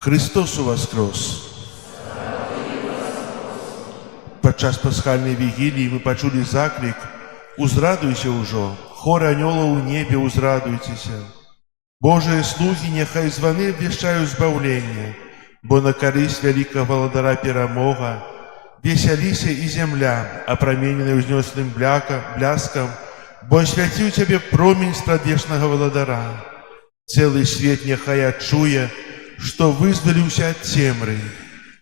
Христос воскрес! Падчас пасхальнай вігіліі мы пачулі заклік: «Узрадуйся ўжо, хоры анёлаў у небе, узрадуйцеся». Божыя слугі, няхай званы абвяшчаюць збаўленне, бо на карысць вялікага валадара перамога. Весяліся і зямля, апрамененая ўзнёсным бляскам, бо асвяціў цябе промень спрадвечнага валадара. Цэлы свет няхай адчуе, што вызваліўся ад цемры.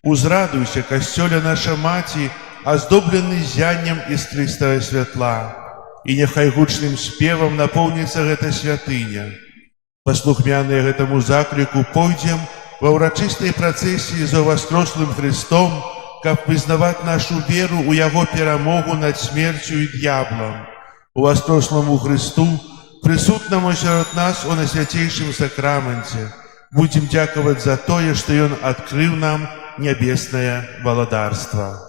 Узрадуйся, касцёля наша маці, аздоблены зяннем іскрыстага святла, і няхай гучным спевам напоўніцца гэта святыня. Паслухмяныя гэтаму закліку пойдзем ва ўрачыстай працэсіі за воскрослым Христом, каб вызнаваць нашу веру ў Яго перамогу над смерцю і д'яблам. У воскрослому Христу, прысутнаму сярод нас у найсвяцейшым сакраменце, будзем дзякаваць за тое, што Ён адкрыў нам нябеснае валадарства.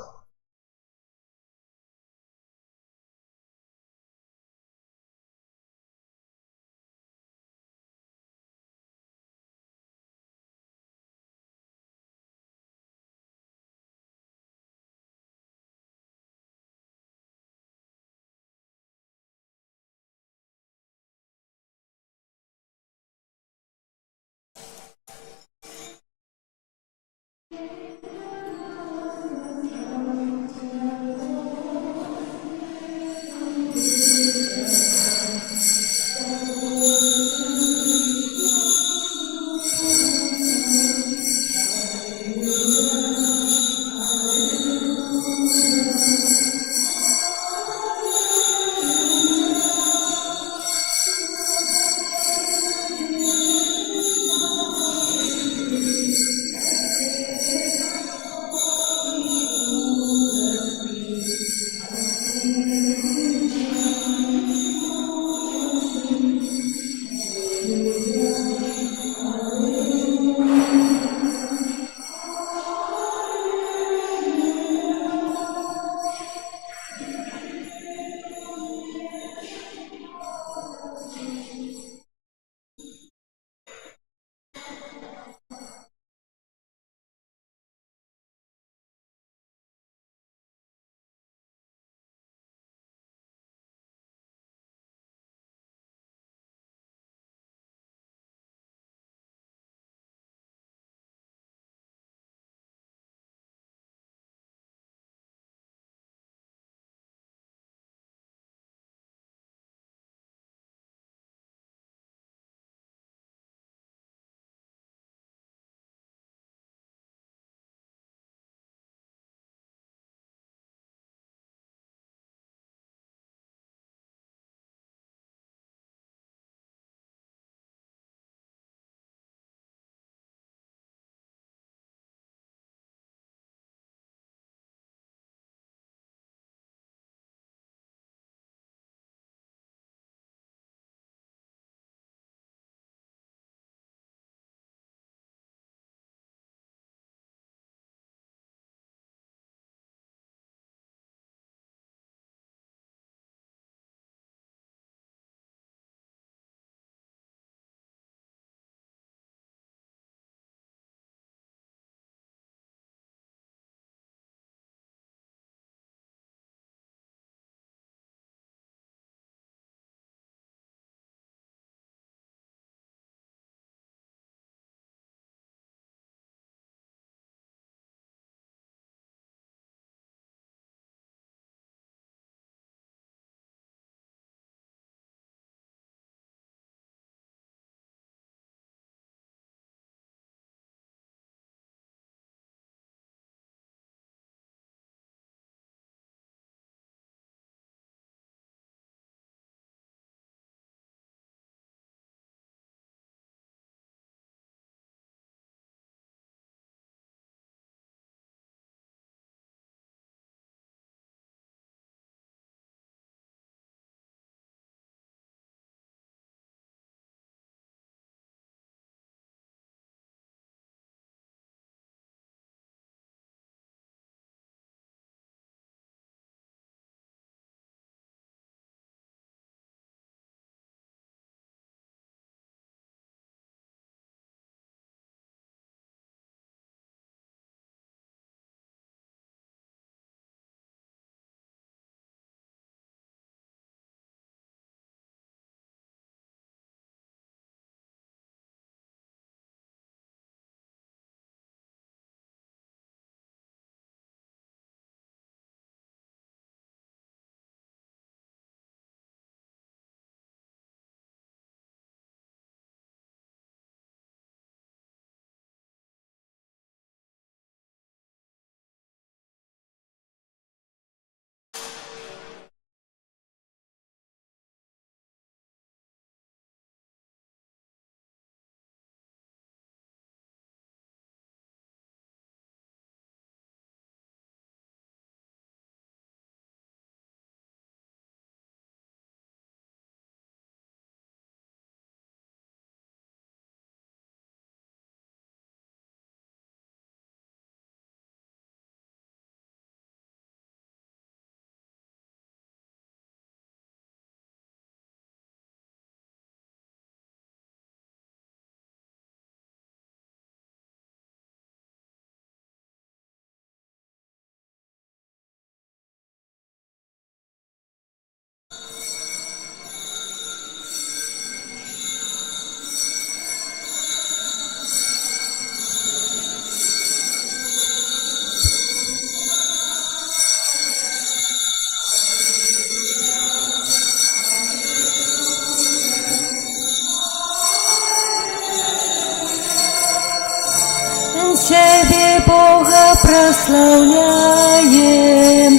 Тебе, Бога, прославляем,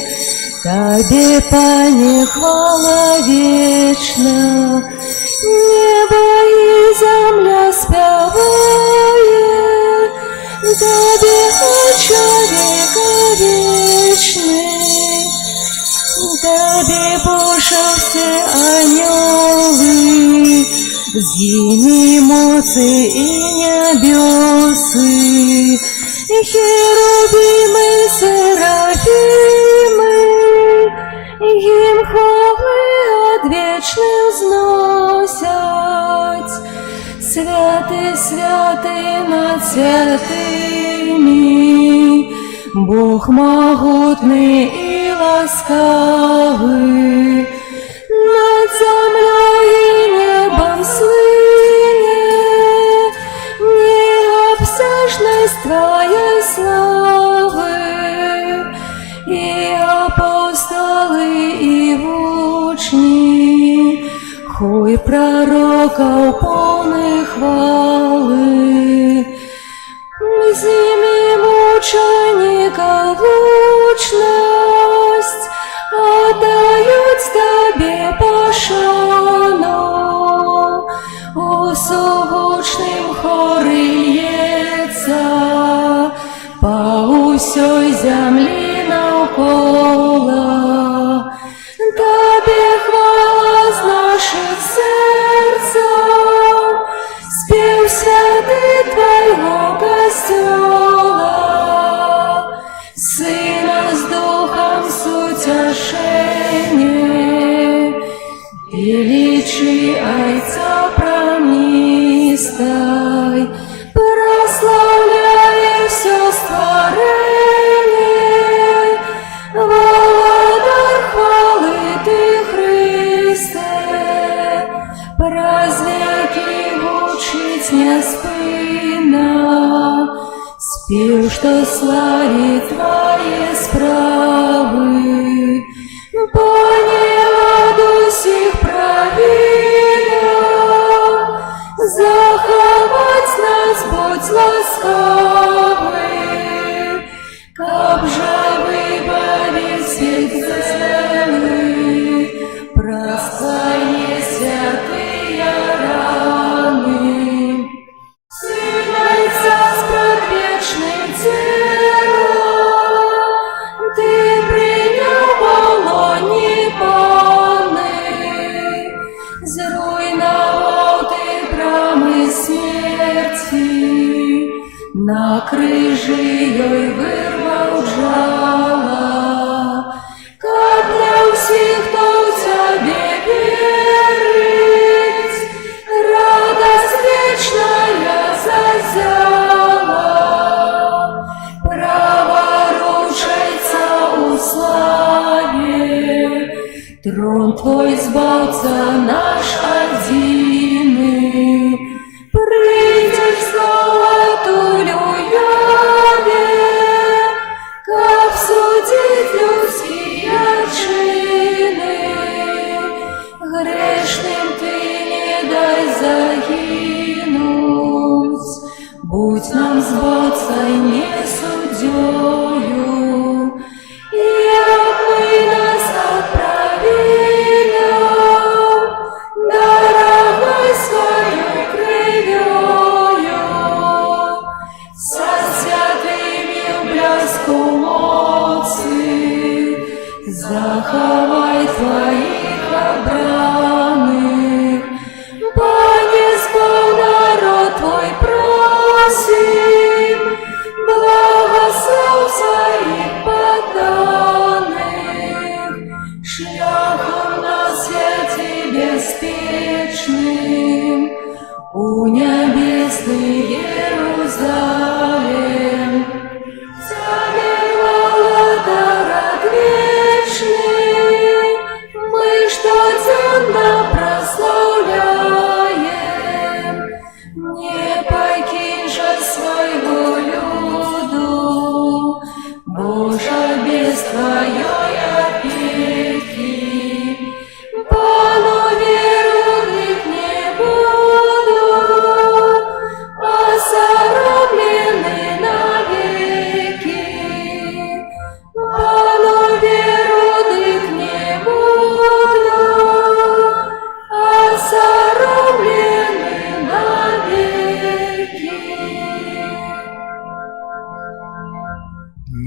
Тебе, Пане, хвала вечна. Небо и земля спевает, Тебе, человека вечный, Тебе, Боже, все анёлы, зимние моцы и небесы, и херувимы, серафимы, им хвалы одвечны взносят. Святый, святый над святыми, Бог могутный и ласкавый, над землей и небом слыне необсяжность Твоей славы, и апостолы, и учни, хой пророков полны хвалы, зими мучеников лучность отдают Тебе пошану, усовучным хоры льется по усей земли навколо. Тебе хвала з наших серцев, спев святый Твоего костела, Сына с Духом сутешение, величий Отца промнистай, прославляй все створение, Володар хвалы Ты, Христе, праздники учить неспынно, спев, что славит Твои справы. Пане, радуйся их праведно, заховать нас будь ласкавый, каб же выбавить свет целый, простые святые раны. Сын Отца с предвечным телом, Ты принял в лоне Паны, зруйновал Ты брамы смерти, на крыже ей вырвал жало, как для всех, кто в Тебе верит, радость вечная зазяла, праворучайся у славе, трон Твой сбавца наш одиный, придешь золотую яве, как судить людские чины, грешным Ты не дай загинуть, будь нам сбавцей не судьёю, и обмый нас от провина, дорогой свою кровью, со святыми в блеску моцы, заховай Твоих обраных. Пане, сбав народ Твой просит,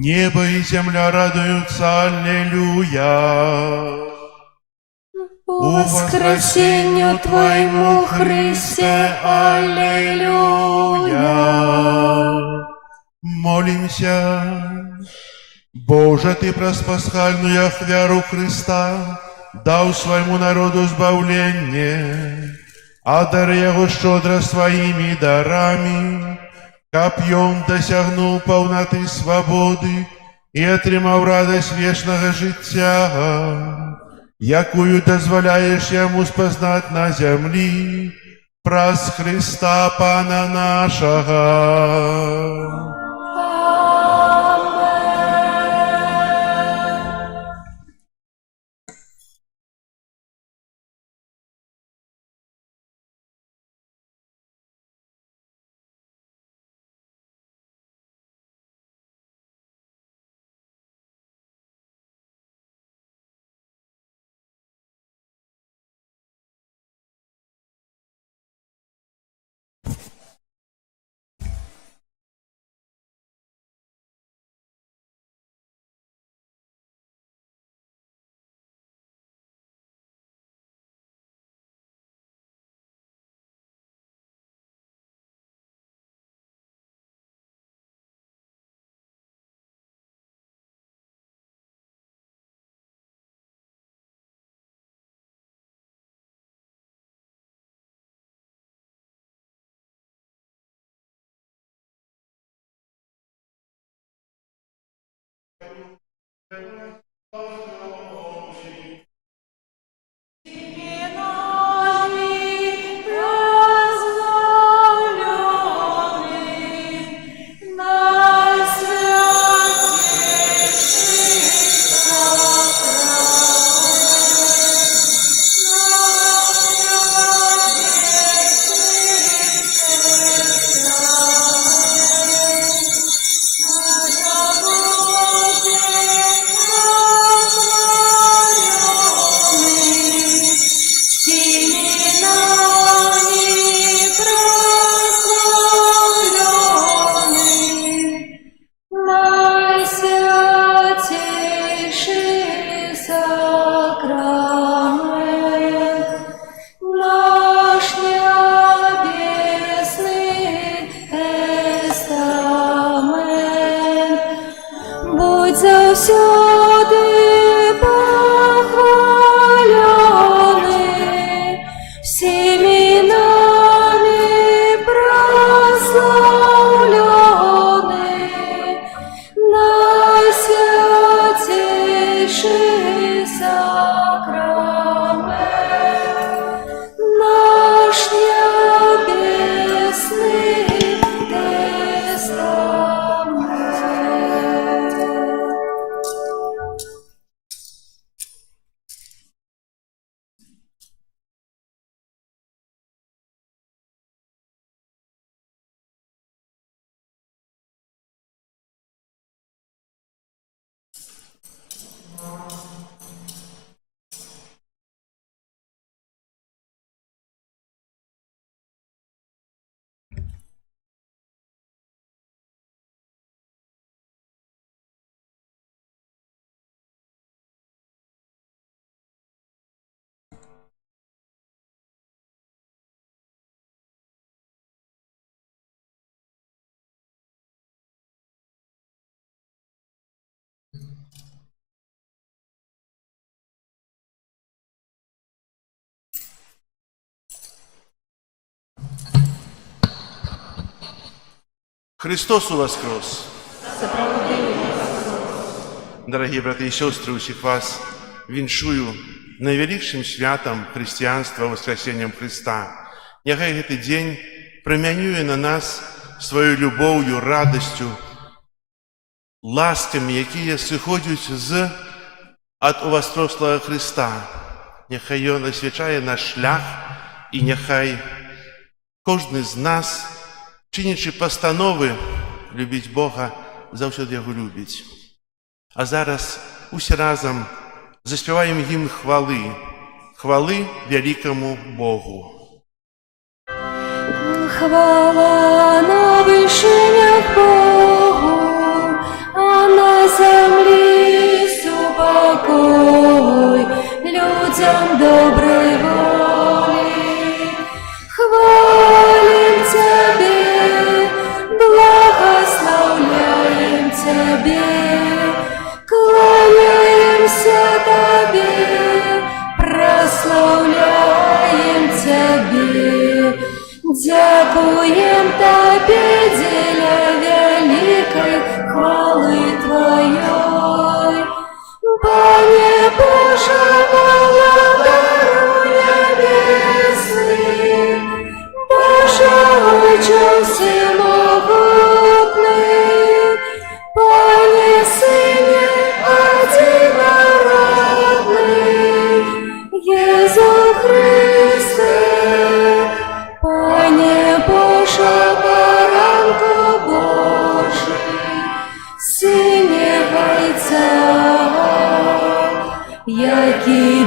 Небо и земля радуются, аллилуйя. У воскресенню Твоему, Христе, аллилуйя. Молимся. Боже, Ты проспасхальную ахвяру Христа дал своему народу избавление, одари Его щедро своими дарами, копьем досягнул полноты свободы и отримав радость вечного життя, якую дозволяешь Ему спознать на землі, праз Христа Пана нашого. Завсюди похвалений, всіми нами прославлений, найсвятейший сакрамент, наш небесный тестамент. Христос воскрес! Дорогие братья и сестры, усіх вас віншую найвялікшим святам християнства Воскресенням Христа. Нехай гэты дзень прамянюе на нас сваёй любоўю, радасцю, ласкамі, якія сыходзяць ад увастрослага Христа. Нехай Ён асвячае наш шлях, і нехай кожны з нас, чынячы пастановы любіць Бога, заўсёды Яго любіць. А зараз усе разам заспяваем гімн хвалы, хвалы вялікаму Богу. Хвала на вышинях Богу, а на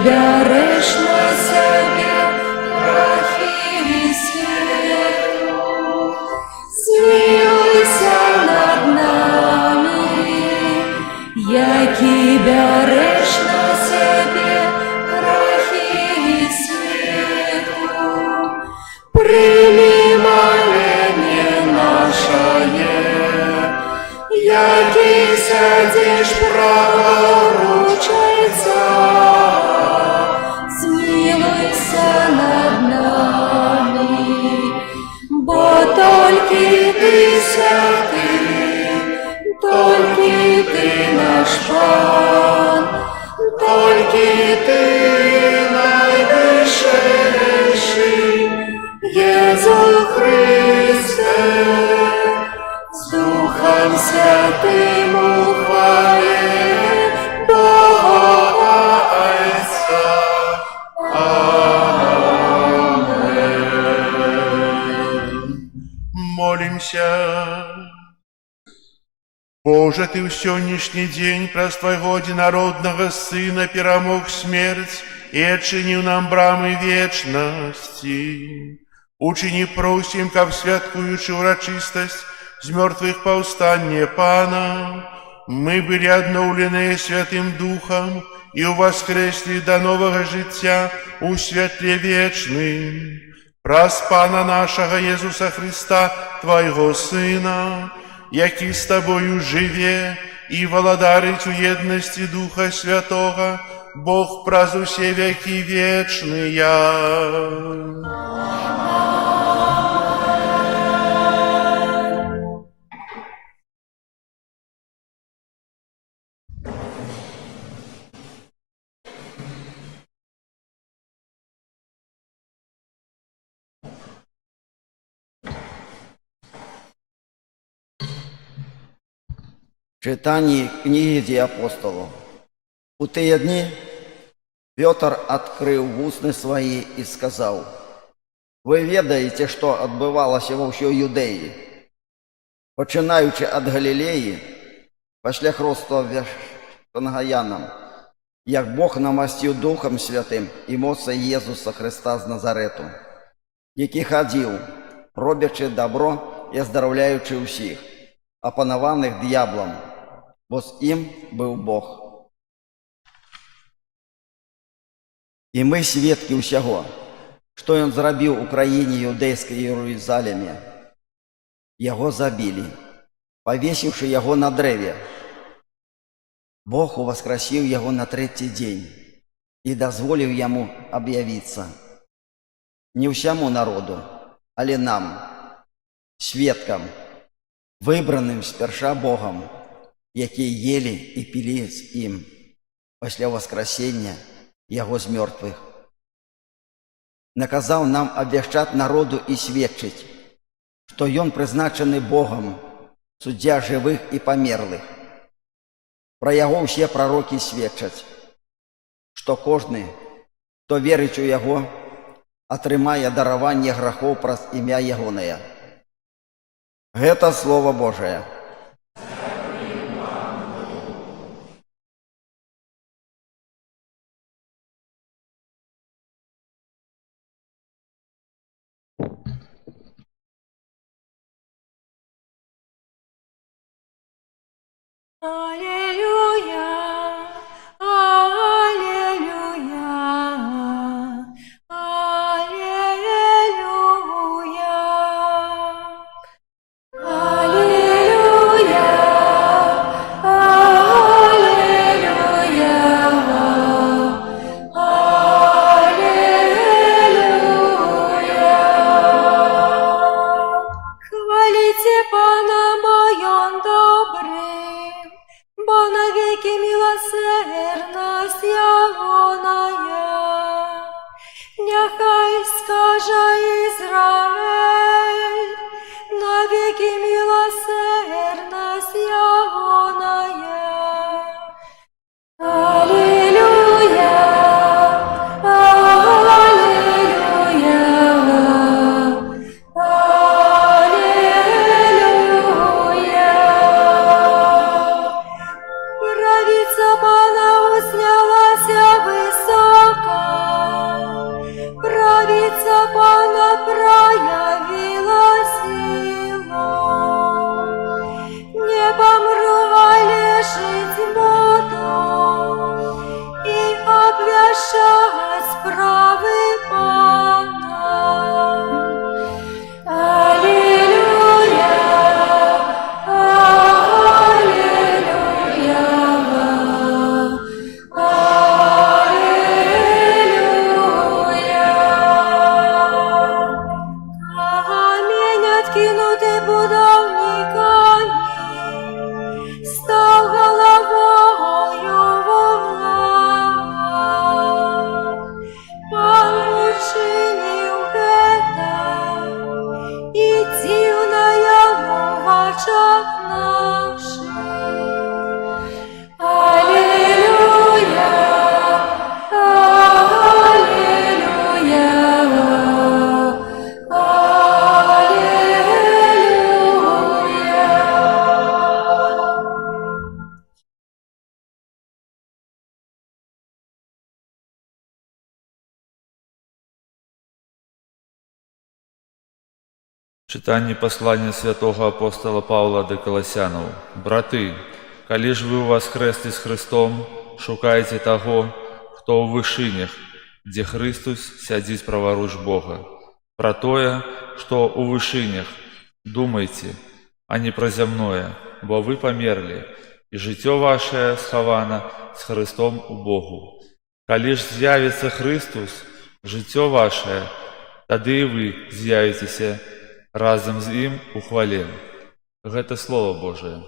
береш на себе грехи світу, змилуйся над нами, які береш на себе грехи світу. Прийми моління наше, який сидиш праворуч Отця, змилуйся над нами, бо тільки ти святий, тільки ти наш Пан, тільки ти найвищий, Єсу Христе, з Духом Святим у хвалі Бога Отця. Аминь. Молимся. Боже, Ты в сегодняшний день праз Твоего единородного Сына перемог смерть и отчинил нам брамы вечности. Учини, просим, как святкуючи урочистость з мертвых повстания Пана, мы были обновлены Святым Духом и воскресли до нового життя у святле вечным. Праз Пана нашего Иисуса Христа, Твоего Сына, який з Тобою живе и владарить у едности Духа Святого, Бог праз усе веки вечные. Читание книги Дій апостолов. У тыя дні Петр адкрыў вусны свае і сказаў: «Вы ведаеце, што адбывалася ва ўсёй Юдэі, пачынаючы ад Галілеі, пасля хроства вершанага Янам, як Бог намасціў Духом Святым і моцай Єсуса Христа з Назарету, які хадзіў, робячы добро і аздараўляючы ўсіх, апанаваных д'яблам, бо з ім быў Бог. І мы сведкі ўсяго, што ён зрабіў у краіне юдэйскай Іерусаліме. Яго забілі, павесіўшы яго на дрэве. Бог уваскрасіў яго на трэці дзень і дазволіў яму аб'явіцца. Не ўсяму народу, але нам, сведкам, выбраным спярша Богом, якія елі і пілі з ім пасля воскресення яго з мёртвых. Наказаў нам абвяшчаць народу і сведчыць, што ён прызначаны Богом, суддзя жывых і памерлых. Пра яго ўсе прарокі сведчаць, што кожны, хто верыць у яго, атрымае дараванне грахоў праз імя ягонае. Гэта Слово Божае. Аллилуйя, аллилуйя, аллилуйя, аллилуйя, аллилуйя. Хвалите Пана, бо Он добрый, бо навеки милосердность Ягоная. Нехай скаже Израиль, навеки милосердность Ягоная. Аллилуйя, аллилуйя, аллилуйя. очах наших. Аллилуйя, аллилуйя, аллилуйя. Читание послания святого апостола Павла до Колоссянов. Браты, коли ж вы воскресли с Христом, шукайте того, кто у вышинях, где Христос сядет праворуч Бога. Про тое, что у вышинях, думайте, а не про земное, бо вы померли, и житё ваше сховано с Христом у Богу. Коли ж з'явится Христос, житё ваше, тады и вы з'явитеся разом з ім у хвале. Гэта Слово Божие.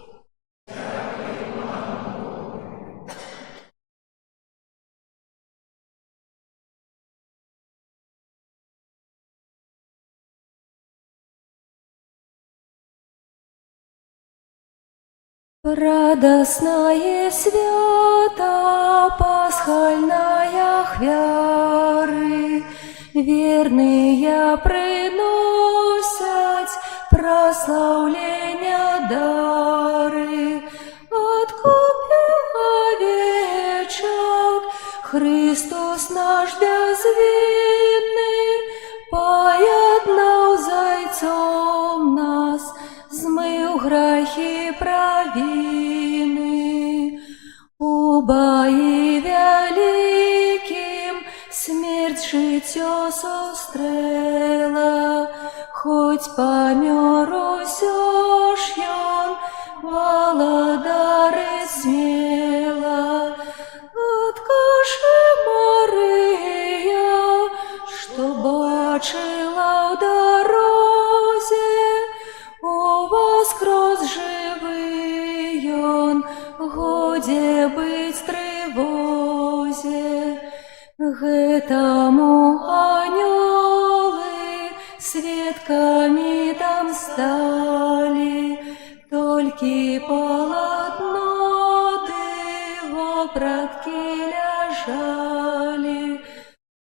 Радостное свято пасхальная хвяры, верные приносят прославления дары. Откупил овечок Христос наш безвинный, поєднав зайцом нас, змив грехи провины. У бої великим смерть життя сострела, хоть помер усёшьон, володарить смело. Откажи, Мария, что бачила в дорозе, у воскрес живий он, годе быть тревозе. Гэтому анёлы свідками там стали, толькі полотно ды вопратки ляжали.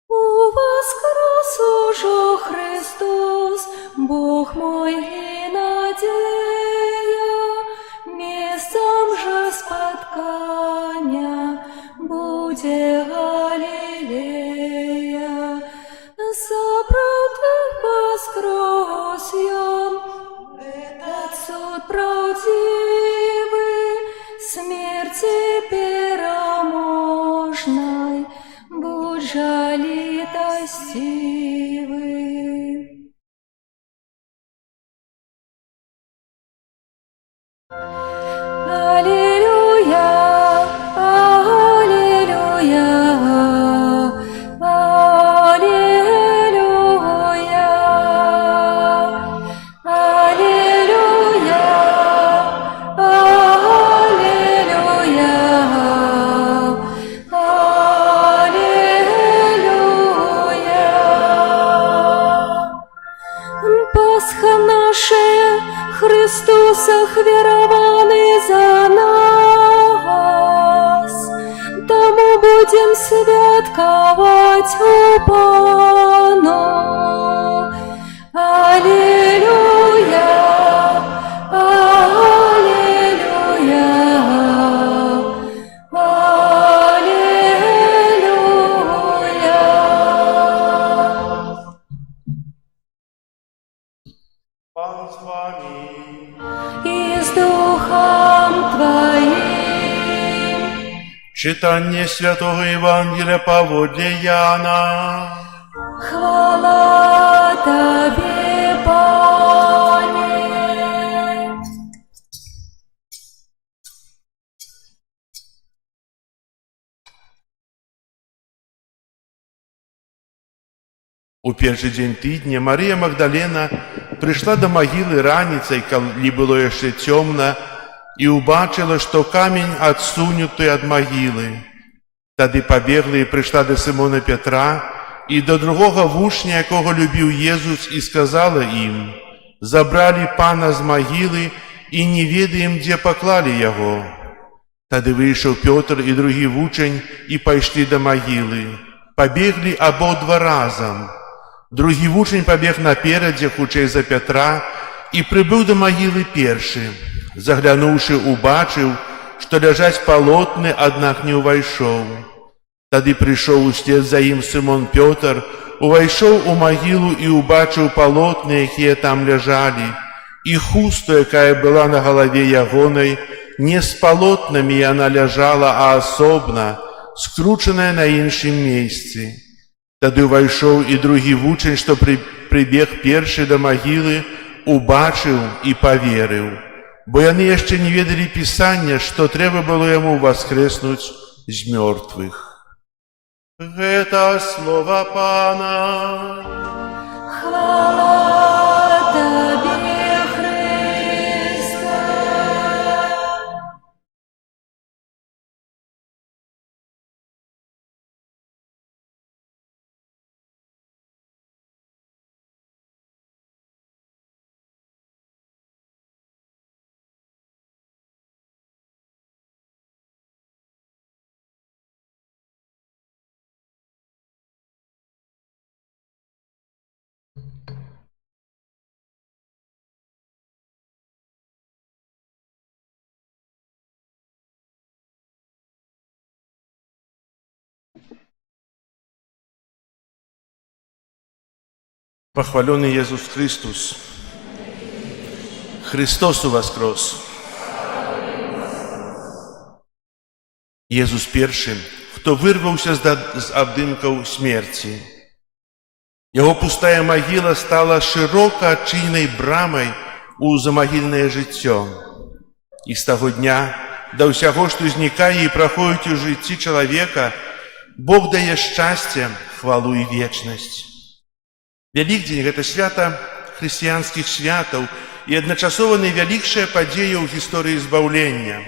У воскрес уже Христос, Бог мой и надея, местом же споткання буде Галилея. Заправды воскрес ён, этот суд правдивый, смерти переможной, будь жалитостивый. Аллилуйя, аллилуйя, аллилуйя, аллилуйя, аллилуйя. Пасха наша Христуса хверованы за нас, тому будем святковать у Пана. Аллилуйя, аллилуйя, аллилуйя. Пан з вами. И с Духом Твоим. Читання Святого Євангелія поводле Яна. Хвала Тебе, Пане. У перший дзень тыдня Марія Магдалена прыйшла да магілы раніцай, калі было яшчэ цёмна, і ўбачыла, што камень адсунуты ад магілы. Тады пабегла і прыйшла да Сымона Пятра і да другога вучня, якога любіў Езус, і сказала ім: «Забралі Пана з магілы, і не ведаем, дзе паклалі яго. Тады выйшаў Пётр і другі вучань і пайшлі да магілы. Пабеглі абодва разам. Другі вучань пабег наперадзе, хутчэй за Пятра, і прыбыў да магілы першы. Заглянуўшы, убачыў, што ляжаць палотны, аднак не ўвайшоў. Тады прыйшоў услед за ім Сымон Пётр, увайшоў у магілу і убачыў палотны, якія там ляжалі, і хусту, якая была на галаве ягонай, не з палотнамі яна ляжала, а асобна, скручаная на іншым месцы. Тады ўвайшоў і другі вучань, што прыбег першы да магілы, убачыў і паверыў, бо яны яшчэ не ведалі Пісання, што трэба было яму воскреснуць з мёртвых. Гэта слова Пана. Хвала Табе, Христе. Похваленный Иисус Христос. Христос воскрес. Jezus pierwszy, kto wyrwał się z abdymką śmierci. Jego pustая могила стала широко отчинной брамой у замогильное життя. И с того дня до всего, что изникает и проходит у житті человека, Бог дає щастя, хвалу и вечность. Вялікдзень – гэта свята хрысціянскіх святаў і адначасова найвялікшая падзея ў гісторыі збаўлення.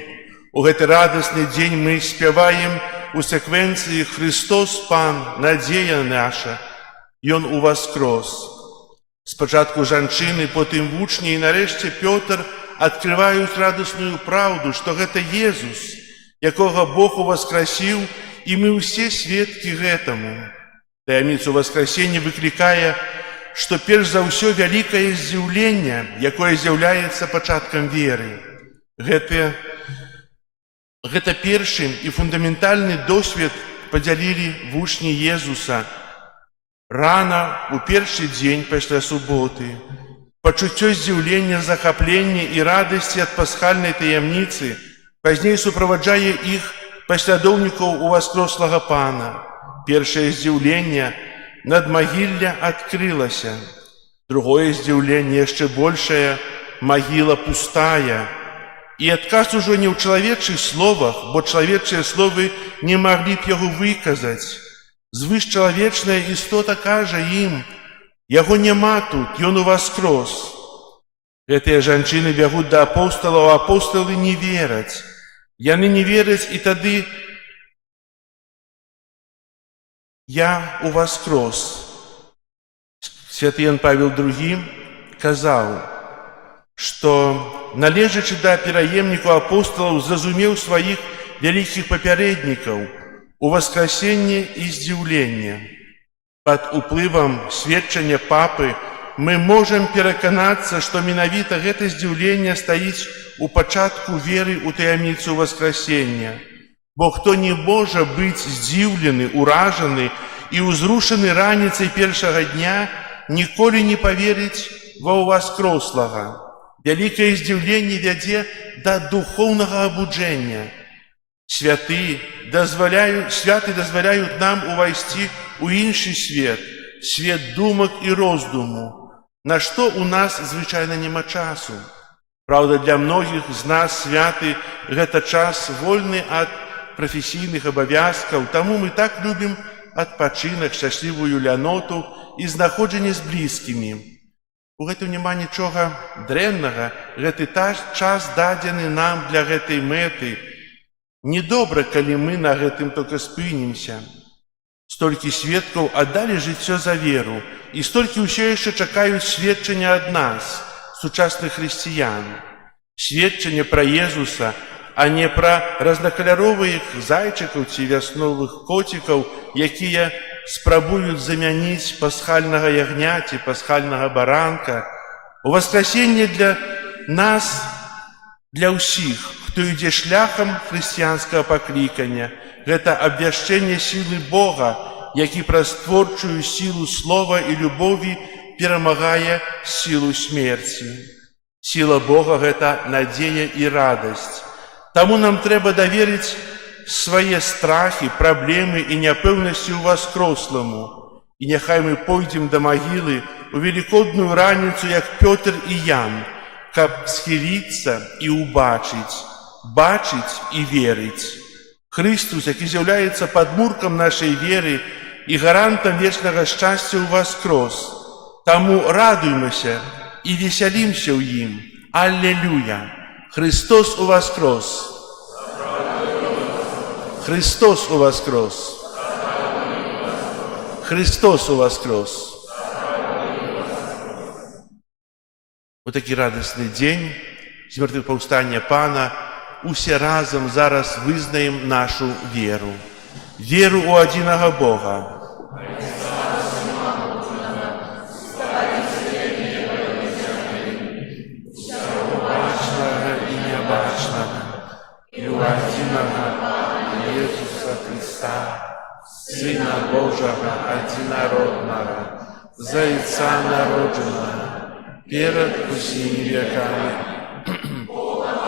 У гэты радасны дзень мы спяваем у секвенцыі «Христос Пан, надзея наша, Ён уваскрос». Спачатку жанчыны, потым вучні і нарэшце Пётр адкрываюць радасную праўду, што гэта Езус, якога Бог уваскрасіў, і мы ўсе сведкі гэтаму. Таямніцу Воскресення выклікае, што перш за ўсё вялікае здзіўленне, якое з'яўляецца пачаткам веры. Гэта першы і фундаментальны досвед падзялілі вучні Езуса. Рана, у першы дзень пасля суботы, пачуццё здзіўлення, захаплення і радасці ад пасхальнай таямніцы пазней суправаджае іх паслядоўнікаў уваскрослага Пана. Першае здзіўленне надмагілля адкрылася. Другое здзіўленне яшчэ большае – магіла пустая. І адказ ужо не ў чалавечых словах, бо чалавечыя словы не маглі б яго выказаць. Звышчалавечная істота кажа ім: «Яго няма тут, ён уваскрос». Гэтыя жанчыны бягуць да апосталаў, а апосталы не вераць. Яны не вераць, і тады «Я уваскрос». Святы Ян Павел II казаў, што, належачы да пераемніку апосталаў, зразумеў сваіх вялікіх папярэднікаў у воскресенне і здзіўленне. Пад уплывам сведчання папы мы можам пераканацца, што менавіта гэта здзіўленне стаіць у пачатку веры ў таямніцу воскресення. Бо хто не можа быць здзіўлены, уражаны і ўзрушаны раніцай першага дня, ніколі не паверыць ва ўваскрослага. Вялікае здзіўленне вядзе да духоўнага абуджэння. Святы дазваляюць нам увайсці ў іншы свет, свет думак і роздуму, на што у нас звычайна няма часу. Праўда, для многіх з нас святы – гэта час вольны ад прафесійных абавязкаў, таму мы так любім адпачынак, шчаслівую ляноту і знаходжанне з блізкімі. У гэтым няма нічога дрэннага, гэты час дадзены нам для гэтай мэты. Недобра, калі мы на гэтым толькі спынімся. Столькі сведкаў аддалі жыццё за веру, і столькі ўсё яшчэ чакаюць сведчання ад нас, сучасных хрысціян. Сведчанне пра Езуса, а не пра разнакаляровых зайчыкаў ці вясновых коцікаў, якія спрабуюць замяніць пасхальнага ягня ці пасхальнага баранка. Уваскрасенне для нас, для ўсіх, хто ідзе шляхам хрысціянскага паклікання, гэта абвяшчэнне сілы Бога, які праз творчую сілу слова і любові перамагае сілу смерці. Сіла Бога – гэта надзея і радасць. Таму нам трэба даверыць свае страхі, праблемы і няпэўнасці ў Воскресламу. І няхай мы пойдзем да магілы у велікодную раніцу, як Пётр і Ян, каб схіліцца і ўбачыць, бачыць і верыць. Христус, які з'яўляецца падмуркам нашай веры і гарантам вечнага шчасця ў Воскрес. Таму радуймся і весялімся ў ім. Аллилуйя! Христос у Воскрес! Христос у Воскрес! Христос у Воскрес! У такі радасны дзень смертапаўстання Пана усе разам зараз вызнаем нашу веру. Веру ў адзінага Бога. Бачнага і нябачнага, і ў адзінага Езуса Христа, Сына Божага адзінароднага, Зайца народжанага, перад усімі векамі,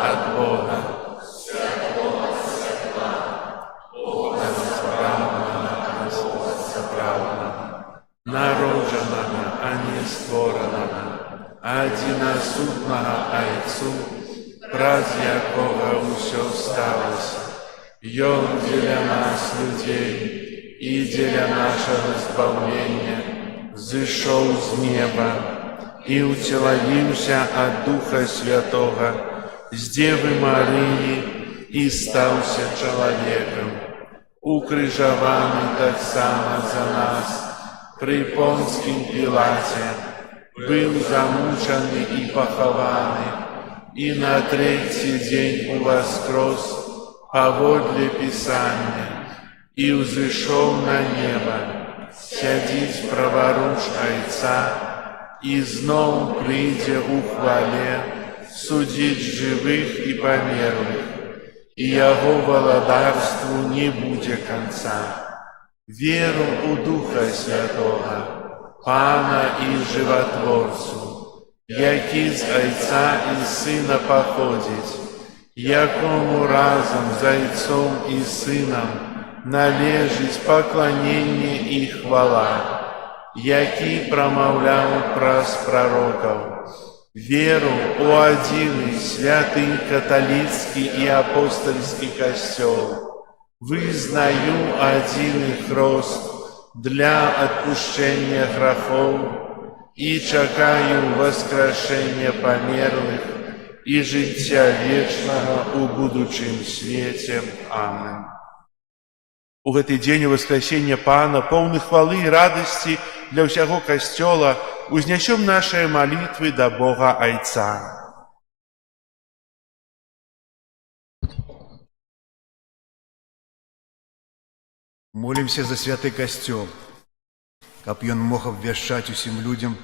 ад Бога, народжанага, а не створанага, адзінасутнага Айцу, праз якога ўсё сталася. Ён дзеля нас, людзей, і дзеля нашага збаўлення зышоў з неба і ўцелавіўся ад Духа Святога з Девы Марыі і стаўся чалавекам, укрыжаваны таксама за нас пры Понскім Пілаце, быў замучаны і пахаваны, і на трэці дзень уваскрос паводле Пісання, і ўзышоў на неба, сядзіць праваруч Айца, і зноў прыйдзе ў хвале судзіць жывых і памерлых, і яго валадарству не будзе канца. Веру ў Духа Святога, Пана і Жыватворцу, які з Айца і Сына паходзіць, якому разам з Айцом і Сынам належыць пакланенне і хвала, які прамаўляў праз прарокаў. Веру ў адзіны святы каталіцкі і апостальскі касцёл, вызнаю адзіны хрост для адпушчэння грахоў і чакаю васкрашэння памерлых і жыцця вечнага ў будучым свеце. Амен. У гэты дзень Воскресення Пана, поўны хвалы і радасці для ўсяго Касцёла, узнясём нашыя малітвы да Бога Айца. Молимся за святы Касцёл, каб ён мог абвяшчаць усім людзям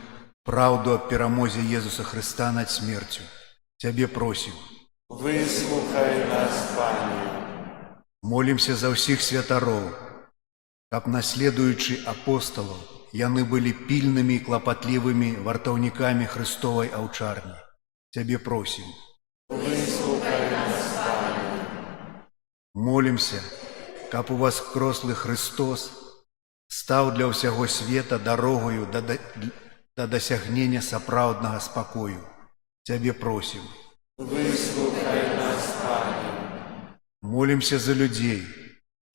праўду аб перамозе Езуса Хрыста над смерцю. Цябе просім. Выслухай нас, Пане. Молимся за ўсіх святароў, каб, наследуючы апосталаў, яны былі пільнымі і клапатлівымі вартаўнікамі Христовай аўчарні. Цябе просім. Выслухай нас, Пане. Молимся, каб уваскрослы Христос стаў для ўсяго света дарогаю да дасягнення сапраўднага спакою. Цябе просім. Выслухай нас, Пане. Молимся за людзей,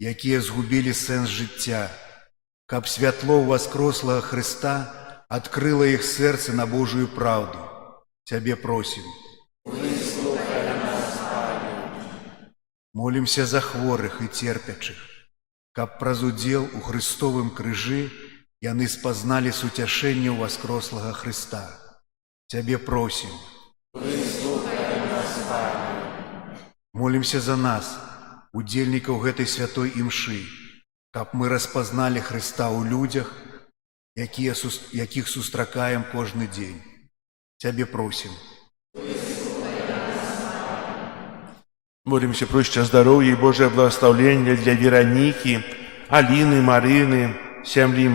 якія згубілі сэнс жыцця, каб святло ўваскрослага Хрыста адкрыла іх сэрцы на Божую праўду. Цябе просім. Выслухай нас, Пане. Молимся за хворых і церпячых, каб праз удзел у Хрыстовым крыжы яны спазналі суцяшэнне ўваскрослага Хрыста. Цябе просім. Выслухай нас, Молимся за нас, удельников этой святой імшы, каб мы распознали Христа у людях, яких сустракаем кожны день. Цябе просим. Молимся про здоровье и Божие благословение для Вероники, Алины, Марины, семьи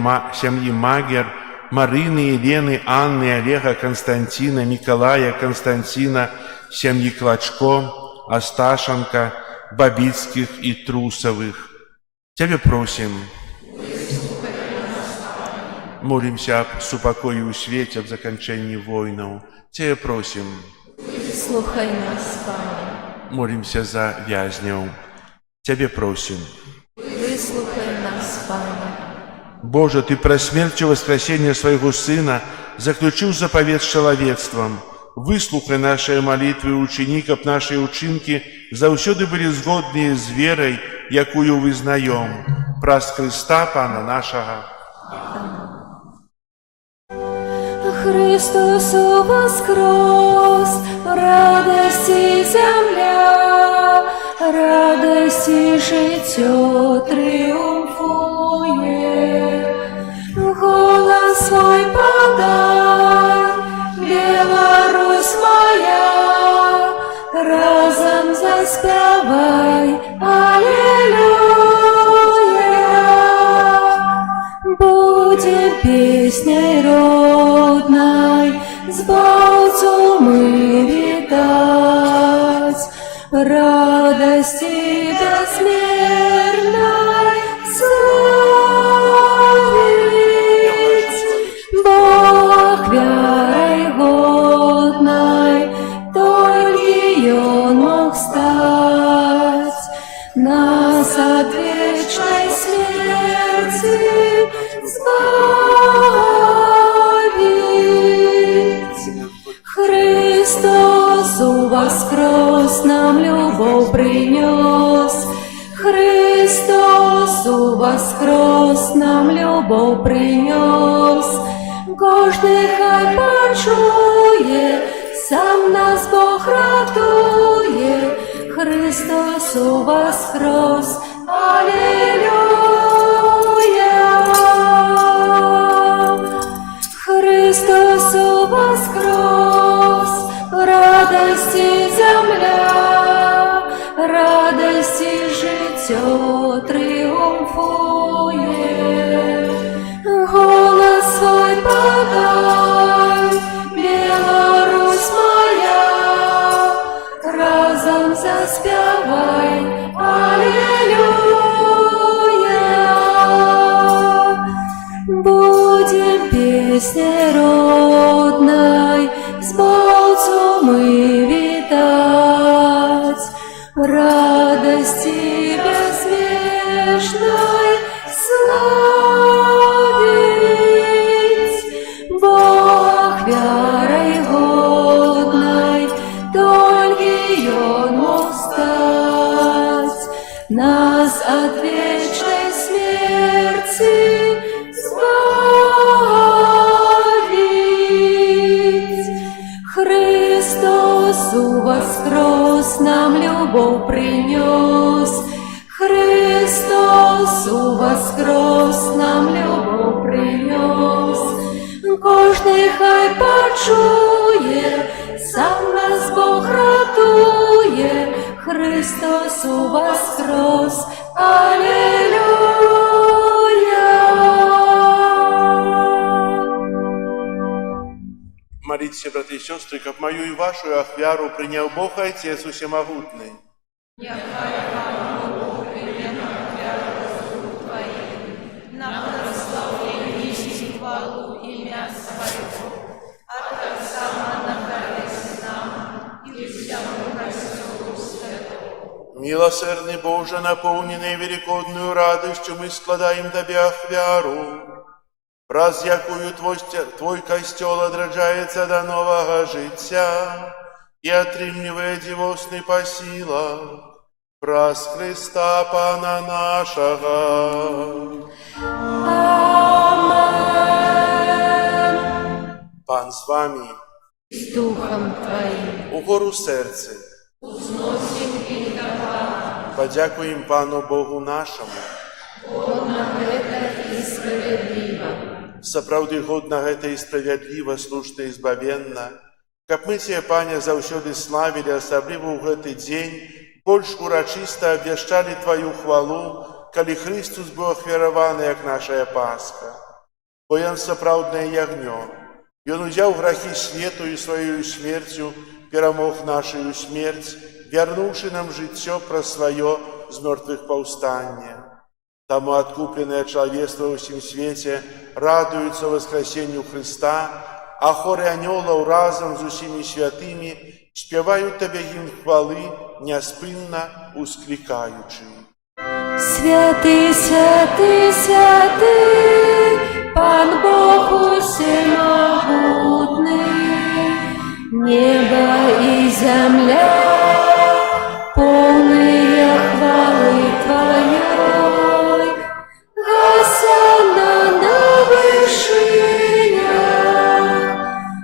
Магер, Марины, Елены, Анны, Олега, Константина, Николая, Константина, семьи Клочко, Осташенко, Бабицких и Трусовых. Тебя просим. Молимся об супокоі у свете, об заканчэнні войнаў. Тебя просим. Слухай нас, Пане. Молимся за вязняў. Тебе просим. Выслухай нас, Пане. Боже, Ты про смерть и воскресение Своего Сына заключил заповедь с человечеством. Выслухай наши молитвы и учини, каб наши учинки заўсёды были згодныя с верой, якую вызнаем. Праз Христа Пана нашего. Христос воскрес, радости земля, радости життя триумфує. Голос свой подай, Беларусь моя, разом заспевай, аллилуйя. Будет песней родной, Збавцу мы витать, радости безмерной славить. Бог верой годной, только Он мог стать, нас от вечной смерти избавить. Христос воскрес, нам любовь принес. Христос воскрес, нам любовь принес. Кожний хай почує, сам нас Бог ратує. Христос воскрес, аллилуйя. Христос воскрес, радости земля, радости життя триумфує. Голос свой подай, Беларусь моя, разом заспевай, аллилуйя. Будем песней родной, Збавцу мы витать, радости безмежной славить. Бог верой годной, только Он мог стать, нас от вечной смерти избавить. Христос воскрес, нам любовь принес. Христос воскрес, нам любовь принес. Кожний хай почує, сам нас Бог ратує. Христос воскрес, аллилуйя. Молитесь, братья и сестры, как мою и вашу ахвяру принял Бог Отец Всемогутный. Милосердный Боже, наполненный великодную радостью, мы складаем Тебе ахвяру, раз якую Твой костел одраджается до нового життя и отрымливая дивосный по силах, праз Христа Пана нашего. Амен. Пан с вами, С Духом Твоим. угору серце. Узносим и Подякуємо Пану Богу нашому. Сапраўды годна гэта і справядліва, слушна і збавенна, каб мы Цябе, Пане, заўсёды славілі, асабліва ў гэты дзень, больш урачыста абвяшчалі Тваю хвалу, калі Христус быў ахвяраваны, як нашая Пасха. Бо Ён сапраўднае ягнё. Ён узяў грахі свету і сваёю смерцю перамог нашую смерць, вярнуўшы нам жыццё праз сваё з мёртвых паўстанне. Таму адкупленае чалавецтва ў усім свеце радуецца васкрасенню Хрыста, а хоры анёлаў разам з усімі святымі спяваюць Табе гімн хвалы, няспынна усклікаючы. Святый, святый, святый, Пан Бог усемогутный, небо и земля полные хвалы Твоей. Госанна на вышинях,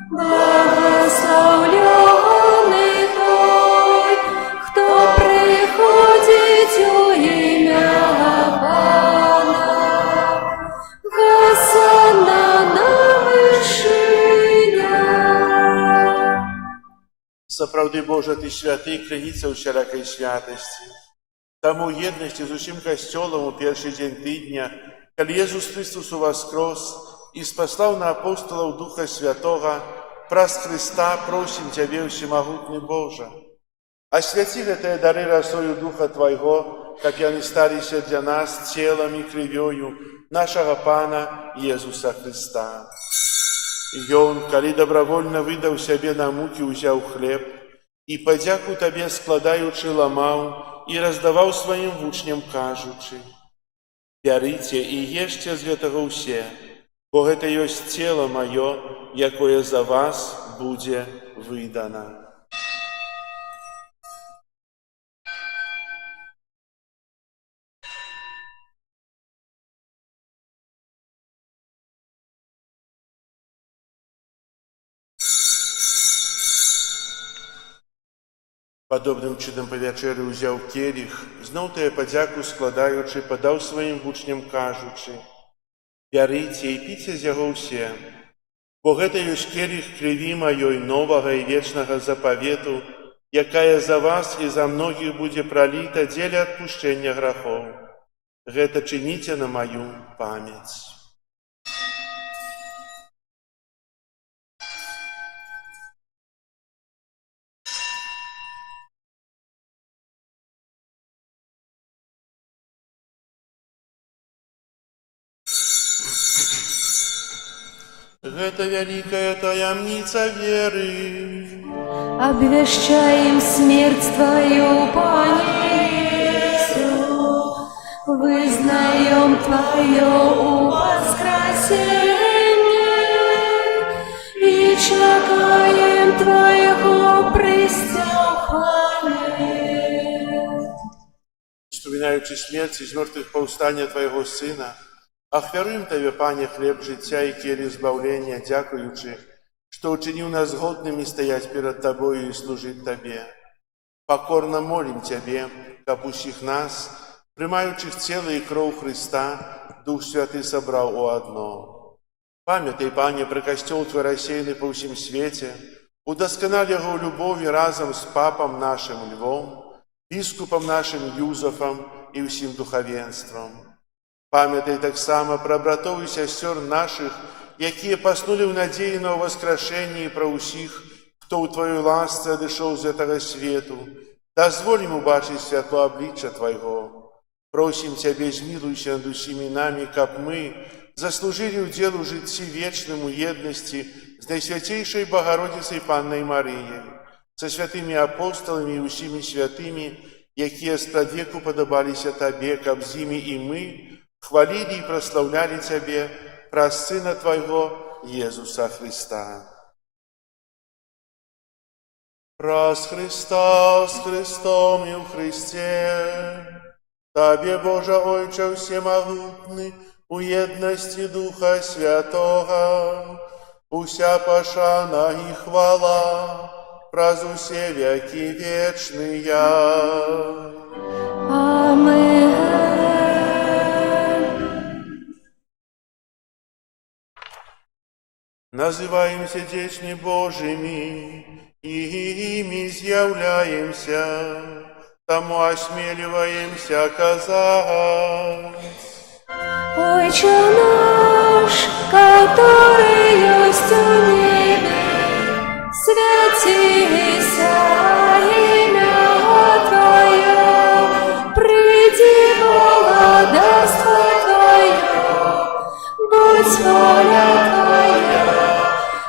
благословленный Той, кто приходит у имя Пана. Госанна на вышинях. Сапраўды, Божа, Ты святы, крыніца ўсялякай святасці. Таму ў еднасці з усім касцёлам у першы дзень тыдня, калі Езус Христус уваскрос і спаслаў на апостолаў Духа Святога, праз Христа просім Цябе, усемагутны Божа. Асвяці гэтыя дары расою Духа Твайго, каб яны сталіся для нас целам і крывёю нашага Пана Езуса Христа. Ён, калі добравольна выдаў сябе на мукі, узяў хлеб і падзяку Табе складаючы ламаў і раздаваў сваім вучням, кажучы: «Бярыце і ешце з гэтага ўсе, бо гэта ёсць цела маё, якое за вас будзе выдана». Падобным чынам па вячэры ўзяў келіх, зноў тая падзяку складаючы, падаў сваім вучням, кажучы: «Бярыце і піце з яго ўсе, бо гэта ёсць келіх крыві маёй новага і вечнага запавету, якая за вас і за многіх будзе праліта дзеля адпушчэння грахоў. Гэта чыніце на маю памяць». Гэта вялікая таямніца веры. Обвещаем смерть Твою, Пане Иисус, вызнаем Твое воскресение и чекаем Твоего приступания. Вспоминаючи смерть і з мертвых паўстання Твайго Сына, ахвяруем Табе, Пане, хлеб жыцця і келіх збаўлення, дзякуючы, што ўчыніў нас годнымі стаяць перад Табою і служыць Табе. Пакорна молім Цябе, каб усіх нас, прымаючых цела і кроў Хрыста, Дух Святы сабраў у адно. Памятай, Пане, пра касцёл Твой рассеяны па ўсім свеце, удасканаль яго ў любові разам з папам нашым Львом, біскупам нашым Юзафам і ўсім духавенствам. Памятай таксама пра братоў і сясцёр нашых, якія паснулі ў надзеі на ўваскрашэнне, і пра ўсіх, хто ў Тваёй ласцы адышоў з гэтага свету. Дазволь ім убачыць святло аблічча Твайго. Просім Цябе, змілуйся над усімі намі, каб мы заслужылі ўдзел у жыцці вечным у еднасці з Найсвяцейшай Багародзіцай Паннай Марыяй, са святымі апосталамі і усімі святымі, якія спрадвеку падабаліся Табе, каб з імі і мы хвалілі і праслаўлялі Цябе праз Сына Твайго Езуса Христа. Праз Христа, з Христом і ў Христе, Табе, Божа Ойче всемогутны, у еднасці Духа Святога, уся пашана і хвала праз усе векі вечныя. называемся детьми Божьими, и ими изъявляемся, тому осмеливаемся оказать. Отче наш, который есть у небе, святися имя Твое, приди владарство Твое, будь воля Твоя,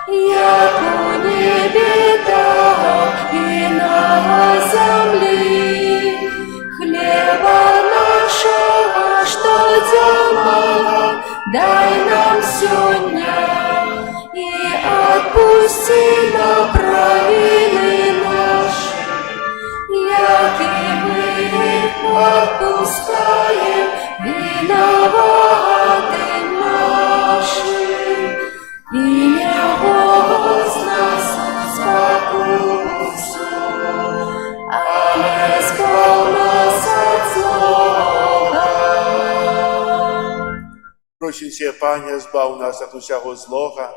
як у небе, так и на земле. Хлеба нашего штоденного дай нам сегодня, и отпусти нам провины наши, як и мы отпускаем виноватым нашим. И не вводь нас в спокусу, але збав нас от злого. Просим Тебя, Пане, збав нас от усякого злога,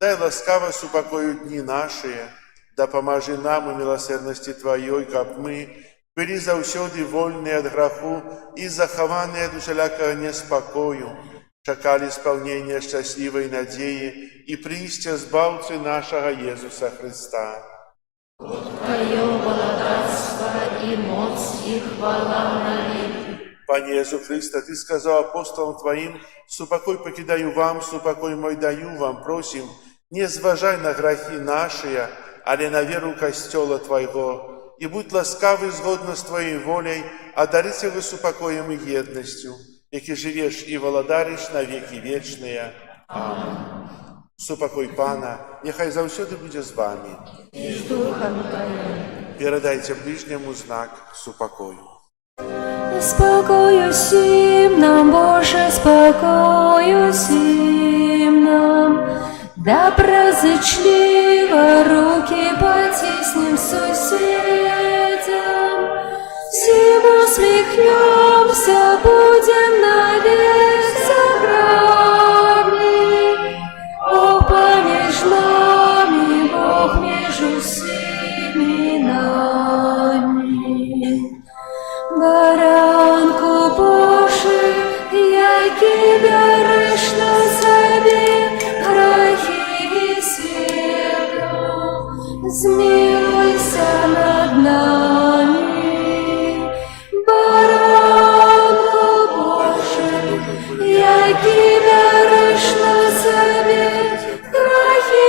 дай ласкаво супокою дни наши, да поможи нам у милосердности Твоей, как мы, были завсёды вольные от греху и захованные от усялякого неспокою, чекали исполнения счастливой надеи и приистя збавцы нашего Иисуса Христа. Твое владарство и моц и хвала навеки. Пане Иису Христе, Ты сказал апостолам Твоим: «Супокой покидаю вам, супокой мой даю вам». Просим, не зважай на грехи наши, але на веру костела Твоего, и будь ласкавый згодно с Твоей волей, одарися вы супокоем и едностью, яки живешь и владаришь на веки вечные. Аминь. Супокой Пана, нехай завсёды буде з вами. И с духом Твоим. Передайте ближнему знак супокою. Спокою всім нам, Боже, спокою всім нам. Доброзычливо руки потиснем соседям. Всем усмехнемся, будем навек сохранны. Бог помеж нами, Бог между всеми нами. Баранку Божий, який береш на себе грехи світу, змилуйся над нами. Баранку Божий, який береш на себе грехи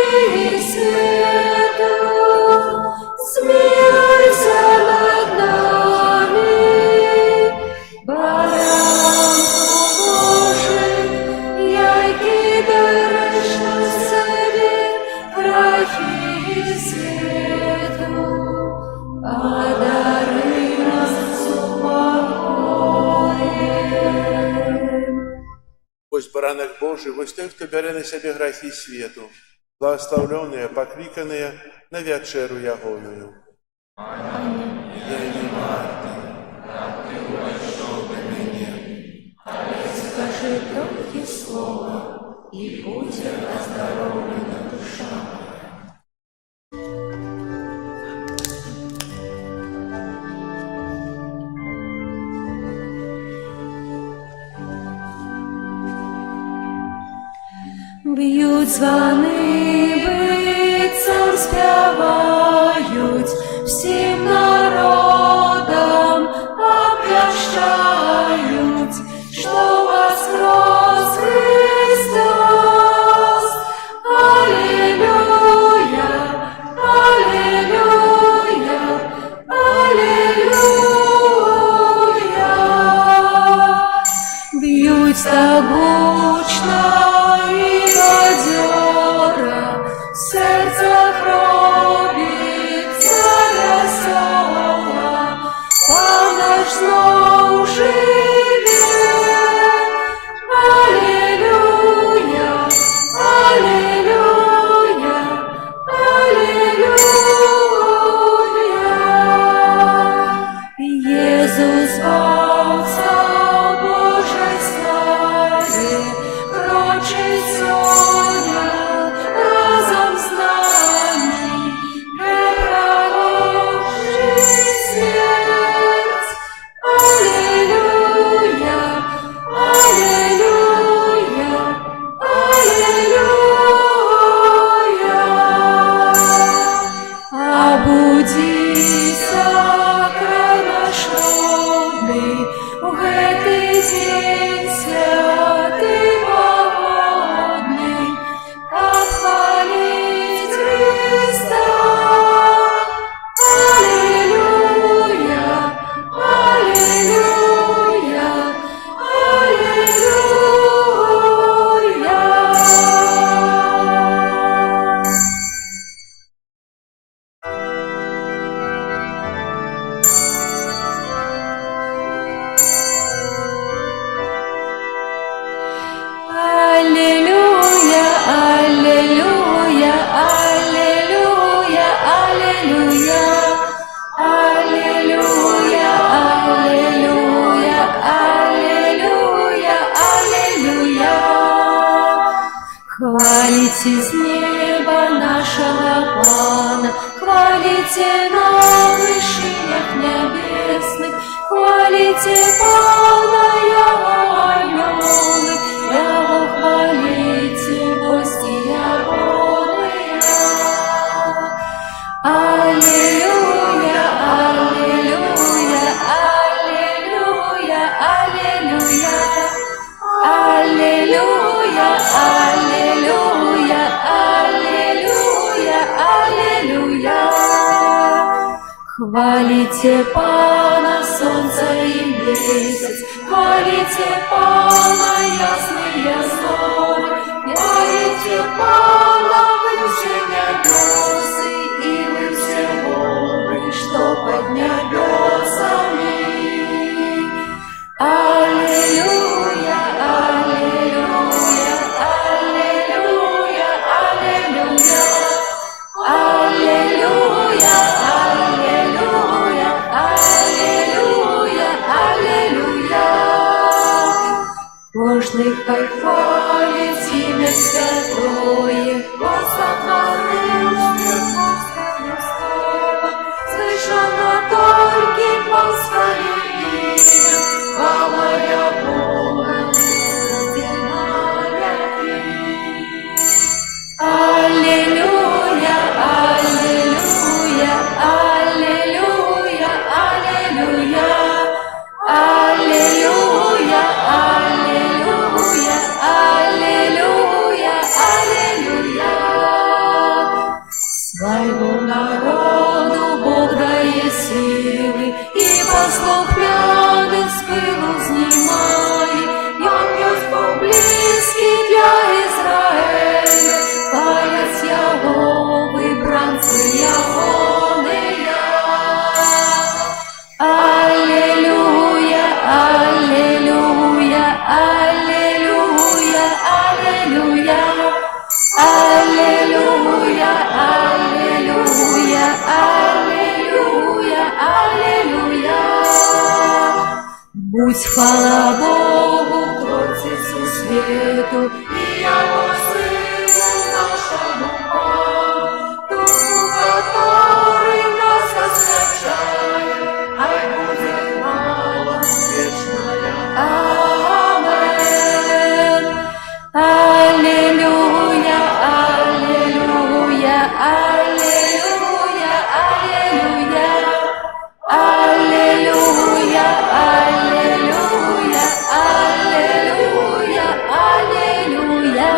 світу, змилуйся над нами. Баранку Божий, який береш на себе грехи світу, одари нас супокоєм. Ось баранок Божий, ось той, хто бере на себе грехи світу, благословленные, покликанные на вечеру ягоною. Скажи только слово, и будет оздоровлена душа. Б'ють звони, бицям співають, всім народам обвящають, що воскрес Христос. Аллилуйя, аллилуйя, аллилуйя. Б'ють так гучно і бадьора, в серцях робі Хвалите с неба нашего Пана, хвалите на вышинях небесных, хвалите Пана, Яго ангелы, Яго хвалите, гости Ягоные. Аллилуйя, аллилуйя, аллилуйя, аллилуйя, аллилуйя, аллилуйя, аллилуйя, аллилуйя. Хвалите Пана, солнце и месяц, хвалите Пана, ясные зоры, хвалите Пана, вы все небесы, и вы все горы, что под небесами. Аллилуйя, аллилуйя, аллилуйя, аллилуйя, аллилуйя, аллилуйя, аллилуйя, аллилуйя. Кожний хай хвалить ім'я святое, бо сотворив світ Божське слава, слышано тільки Божське ім'я, хвалая Бога, одиная ти. Аллилуйя, аллилуйя, аллилуйя, аллилуйя, аллилуйя, аллилуйя, аллилуйя, аллилуйя. Своему народу Бог дає сили, і послухняних з пилу знімає, як Господь близький для Ізраїля, хвалять Його вибранці Ягония. Аллилуйя, аллилуйя, аллилуйя, аллилуйя, аллилуйя, аллилуйя, аллилуйя, аллилуйя. Будь хвала Богу, Творцю світу, і Його Сину нашому Пану, Духу, который нас освячає, хай буде хвала вечная. Амен. Аллилуйя, аллилуйя, аллилуйя, аллилуйя, аллилуйя, аллилуйя, аллилуйя, аллилуйя.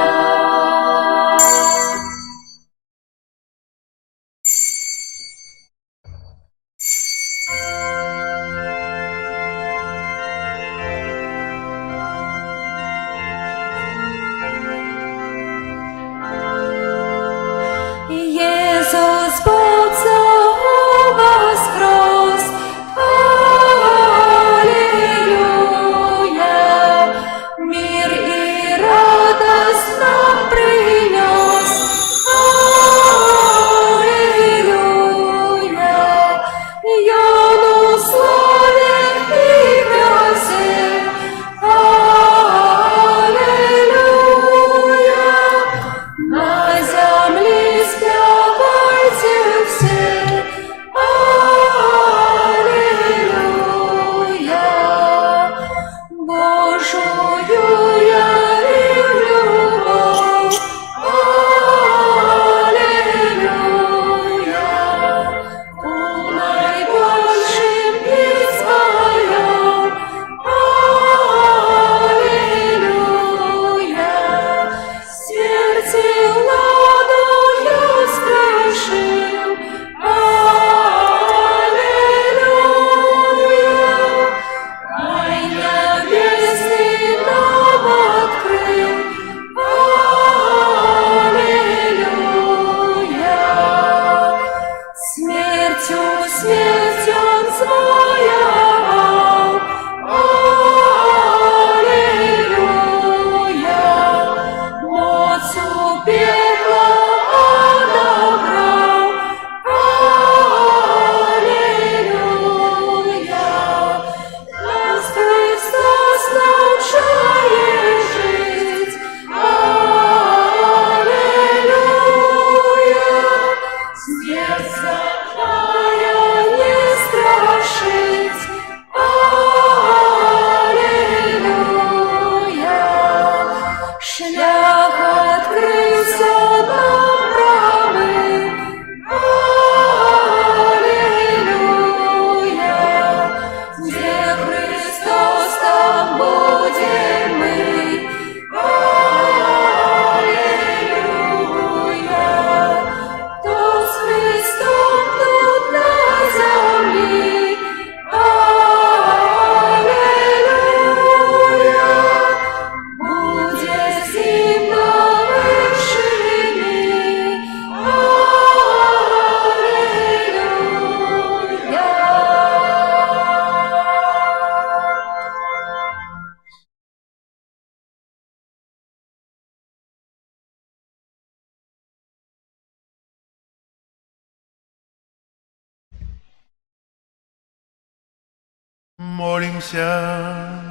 Молимся.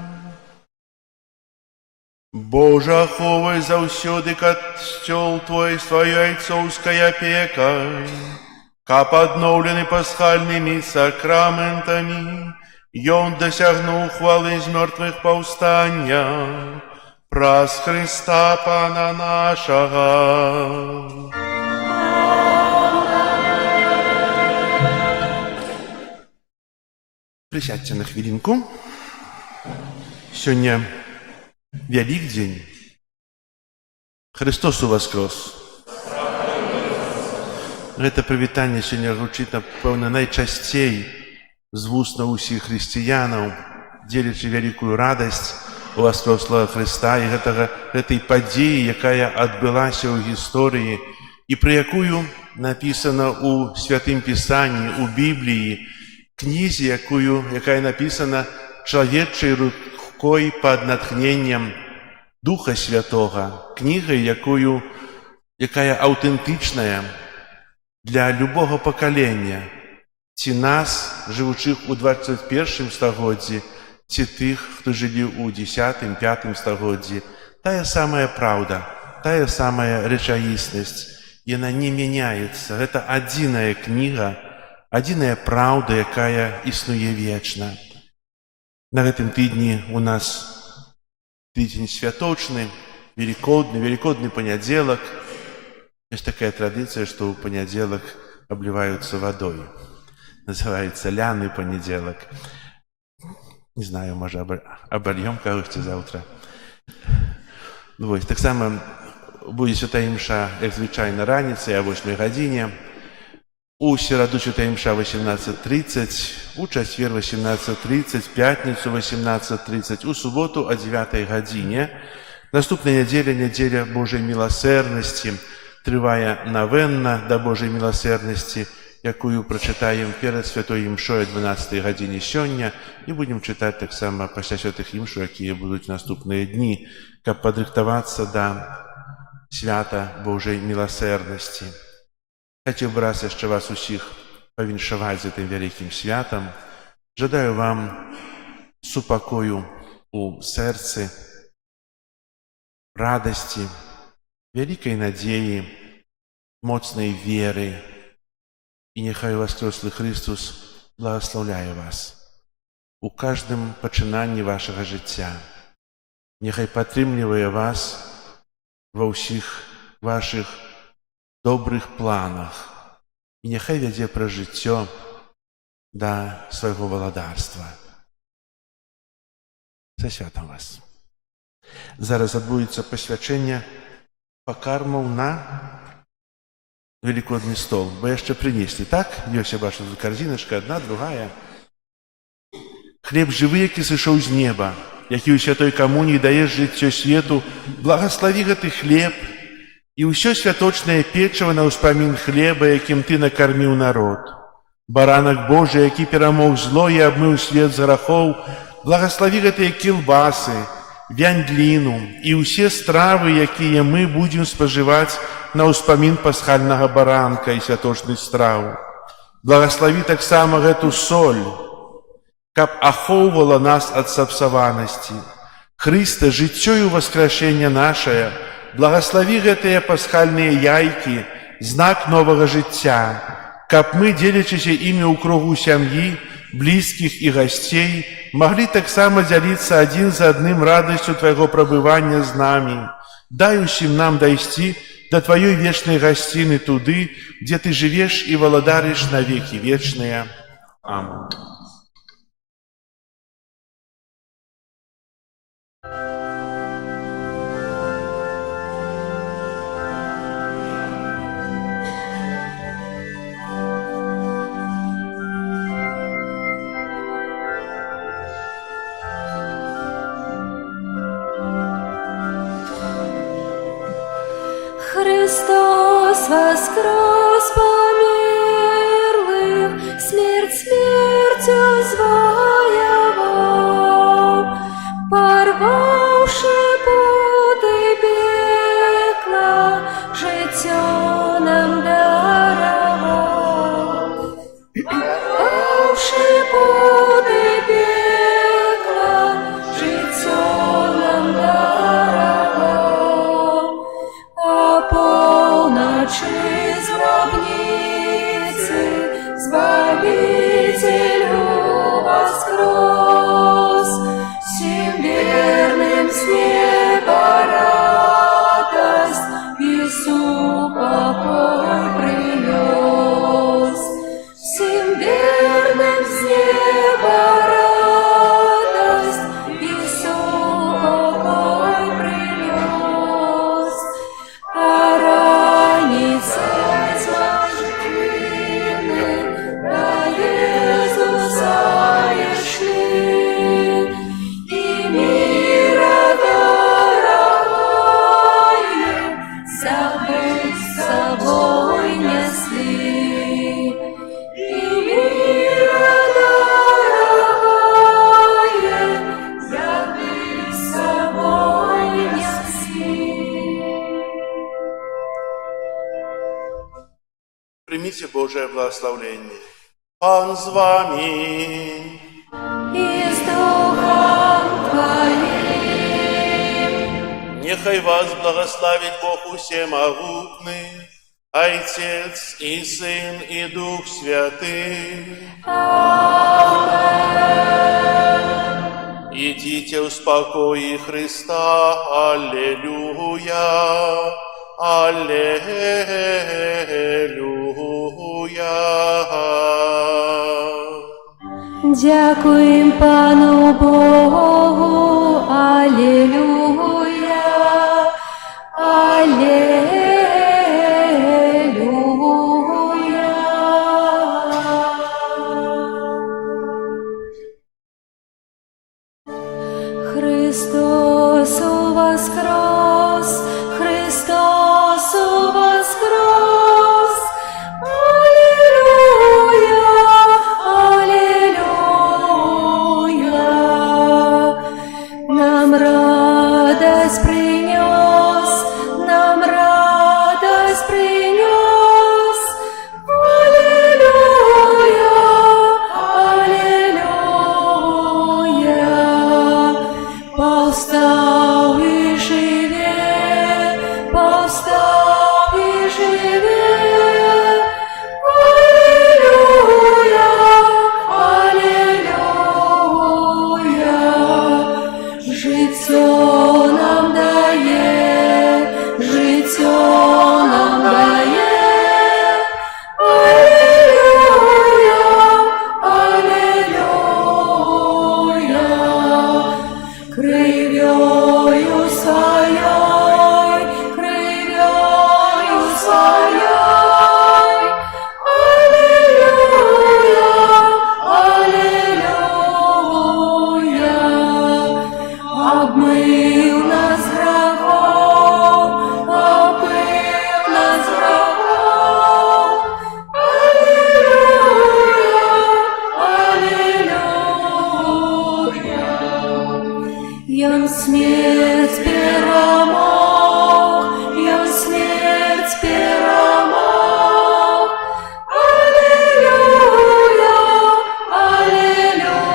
Боже, аховай заўсёды касцёл Твой сваёй айцоўскай апекай, каб адноўлены пасхальнымі сакраментамі, ён дасягнуў хвалы з мёртвых паўстання праз Христа Пана нашага. Присядьте на хвилинку. Сегодня Вялікдзень. Христос уваскрос. Гэта прывітанне сёння гучыць, напэўна, найчасцей з вуснаў усіх хрысціянаў, дзелячы вялікую радасць уваскрослага Христа і гэтай падзеі, якая адбылася ў гісторыі і пра якую напісана ў Святым Пісанні, у Бібліі, кнізе, якая напісана чалавечай рукой пад натхненнем Духа Святога, кнігай, якая аўтэнтычная для любога пакалення, ці нас, жывучых у 21 стагоддзі, ці тых, хто жылі ў 10-5 стагоддзі. Тая самая праўда, тая самая рэчаіснасць, яна не мяняецца. Гэта адзіная кніга, адзіная праўда, якая існуе вечна. На гэтым тыдні у нас тыдзень святочны, великодны панядзелак. Ёсць такая традыцыя, што ў панядзелак абліваюцца вадой. Называецца ляны панядзелак. Не знаю, можа, абальём кагосьці заўтра. Вось, таксама будзе святая імша, як звычайна, раніцай, а 8 гадзіне. У сераду святая імша 18:30, у чацвер 18:30, пятніцу 18:30, у суботу о 9 гадзіне. Наступная нядзеля Божай міласэрнасці, трывае навенна да Божай міласэрнасці, якую прачытаем перад святой імшой о 12 гадзіне сёння, і будзем чытаць таксама пасля святых імшаў, якія будуць наступныя дні, каб падрыхтавацца да свята Божай міласэрнасці. Хацеў бы раз яшчэ вас усіх павіншаваць з гэтым вялікім святам. Жадаю вам супакою у сэрцы, радасці, вялікай надзеі, моцнай веры. І няхай воскреслы Христос благословляе вас у каждым пачынанні вашага жыцця. Няхай падтрымлівае вас ва ўсіх вашых добрых планах і няхай вядзе пра жыццё да свайго валадарства. Са святам вас. Зараз адбудзецца пасвячэнне пакармаў на великодны стол. Вы яшчэ прынеслі, так? Ёсць, я бачу, карзіначка, адна, другая. Хлеб жывы, які сышоў з неба, які ў святой камуніі дае жыццё свету, благаславі гэты хлеб і ўсё святочнае печыва на ўспамін хлеба, якім ты накарміў народ. Баранак Божы, які перамог зло і абмыў свет з грахоў, благаславі гэтыя кілбасы, вяндліну і ўсе стравы, якія мы будзем спажываць на ўспамін пасхальнага баранка і святочных страў. Благаславі таксама гэту соль, каб ахоўвала нас ад сапсаванасці. Хрыста, жыццё і ўваскрашэнне нашае, благаславі гэтыя пасхальныя яйкі, знак новага жыцця, каб мы, дзелячыся імі ў кругу сям'і, блізкіх і гасцей, маглі таксама дзяліцца адзін за адным радасцю Твайго прабывання з намі. Дай усім нам дайсці да Тваёй вечнай гасціны туды, дзе Ты жывеш і валадарыш на векі вечныя. Амин. Христос воскрес померлых, смерть смертью звоевал, порвавши путы пекла, життя нам даровал. Порвавши путы пекла, Боже благословення. Пан з вами. І з Духом Твоїм. Нехай вас благословить Бог усемогутный, Отец и Сын и Дух Святый. Идите в спокое Христа. Аллилуйя. Аллилуйя. Дякуємо Пану Богу. Аллилуйя. Аллилуйя. Христос воскрес, Христос воскрес. Аллилуйя, аллилуйя. Нам радость принес, нам радость принес. Аллилуйя, аллилуйя. Повстав и живе, повстав и живе. Аллилуйя, аллилуйя. Життя нам дає, життя нам дає. Аллилуйя, аллилуйя. Кривьою своей, кривьою своей. Аллилуйя, аллилуйя. Обмыл нас грехом, обмыл нас грехом. Аллилуйя, аллилуйя. Ян смерть перемог, ян смерть перемог. Аллилуйя, аллилуйя.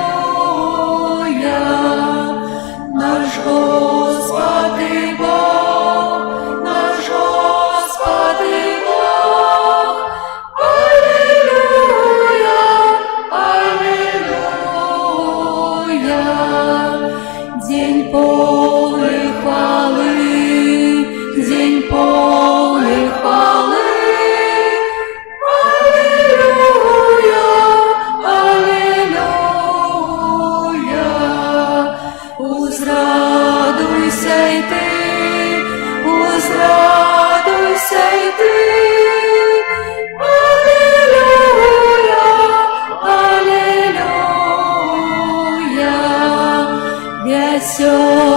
Наш Господь и Бог, наш Господь и Бог. Аллилуйя, аллилуйя. День полный хвалы, день полный хвалы. Аллилуйя, аллилуйя. Узрадуйся и ты, узрадуйся и ты. Аллилуйя, аллилуйя. Весел